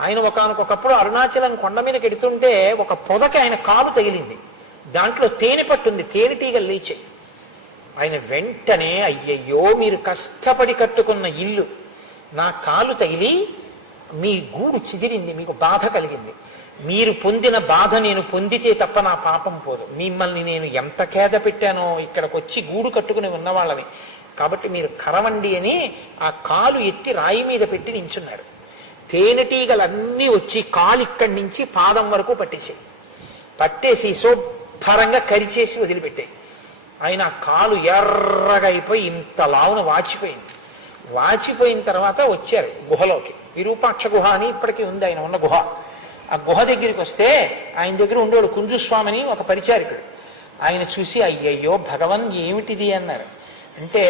ఆయన ఒకానొకప్పుడు అరుణాచలం కొండ మీదకి ఎడుతుంటే ఒక పొదకి ఆయన కాలు తగిలింది. దాంట్లో తేనె పట్టుంది, తేనెటీగలు లేచాయి. ఆయన వెంటనే, అయ్యయ్యో మీరు కష్టపడి కట్టుకున్న ఇల్లు నా కాలు తగిలి మీ గూడు చిదిరింది, మీకు బాధ కలిగింది. మీరు పొందిన బాధ నేను పొందితే తప్ప నా పాపం పోదు. మిమ్మల్ని నేను ఎంత ఖేద పెట్టానో ఇక్కడికి వచ్చి గూడు కట్టుకుని ఉన్నవాళ్ళని. కాబట్టి మీరు కరవండి అని ఆ కాలు ఎత్తి రాయి మీద పెట్టి నించున్నాడు. తేనెటీగలన్నీ వచ్చి కాలు ఇక్కడి నుంచి పాదం వరకు పట్టేసి శుభ్రంగా కరిచేసి వదిలిపెట్టాయి. ఆయన కాలు ఎర్రగా అయిపోయి ఇంత లావున వాచిపోయింది. వాచిపోయిన తర్వాత వచ్చారు గుహలోకి. విరూపాక్ష గుహ అని ఇప్పటికీ ఉంది ఆయన ఉన్న గుహ. ఆ గుహ దగ్గరికి వస్తే ఆయన దగ్గర ఉండేవాడు కుంజుస్వామిని ఒక పరిచారికుడు. ఆయన చూసి అయ్యయ్యో భగవన్ ఏమిటిది అన్నారు. అంటే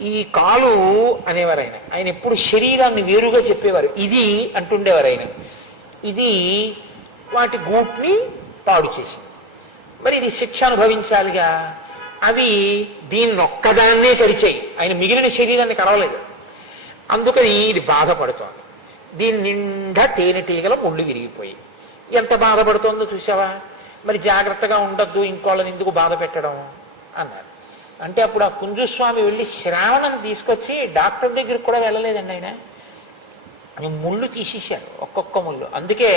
ఈ కాలు అనేవారు ఆయన. ఆయన ఎప్పుడు శరీరాన్ని వేరుగా చెప్పేవారు. ఇది అంటుండేవారు ఆయన. ఇది వాటి గూట్ని పాడు చేసింది. మరి ఇది శిక్ష అనుభవించాలిగా. అవి దీన్ని ఒక్కదాన్నే కరిచాయి, ఆయన మిగిలిన శరీరాన్ని కరవలేదు. అందుకని ఇది బాధపడుతోంది. దీని నిండా తేనెటీగల ముళ్ళు విరిగిపోయి ఎంత బాధపడుతోందో చూసావా. మరి జాగ్రత్తగా ఉండొద్దు, ఇంకోళ్ళని ఎందుకు బాధ పెట్టడం అన్నారు. అంటే అప్పుడు ఆ కుంజుస్వామి వెళ్ళి శ్రావణం తీసుకొచ్చి డాక్టర్ దగ్గరికి కూడా వెళ్ళలేదండి ఆయన. ముళ్ళు తీసేశారు, ఒక్కొక్క ముళ్ళు. అందుకే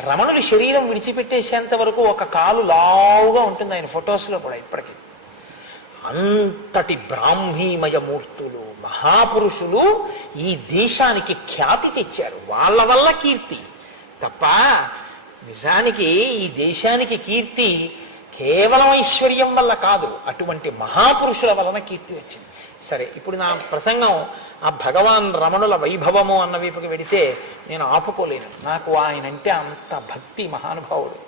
రమణుడి శరీరం విడిచిపెట్టేసేంత వరకు ఒక కాలు లావుగా ఉంటుంది ఆయన ఫొటోస్లో కూడా ఇప్పటికీ. అంతటి బ్రాహ్మీమయ మూర్తులు, మహాపురుషులు ఈ దేశానికి ఖ్యాతి తెచ్చారు. వాళ్ళ వల్ల కీర్తి తప్ప నిజానికి ఈ దేశానికి కీర్తి కేవలం ఐశ్వర్యం వల్ల కాదు, అటువంటి మహాపురుషుల వలన కీర్తి వచ్చింది. సరే, ఇప్పుడు నా ప్రసంగం ఆ భగవాన్ రమణుల వైభవము అన్న వైపుకి వెడితే నేను ఆపుకోలేను. నాకు ఆయన అంటే అంత భక్తి, మహానుభావుడు.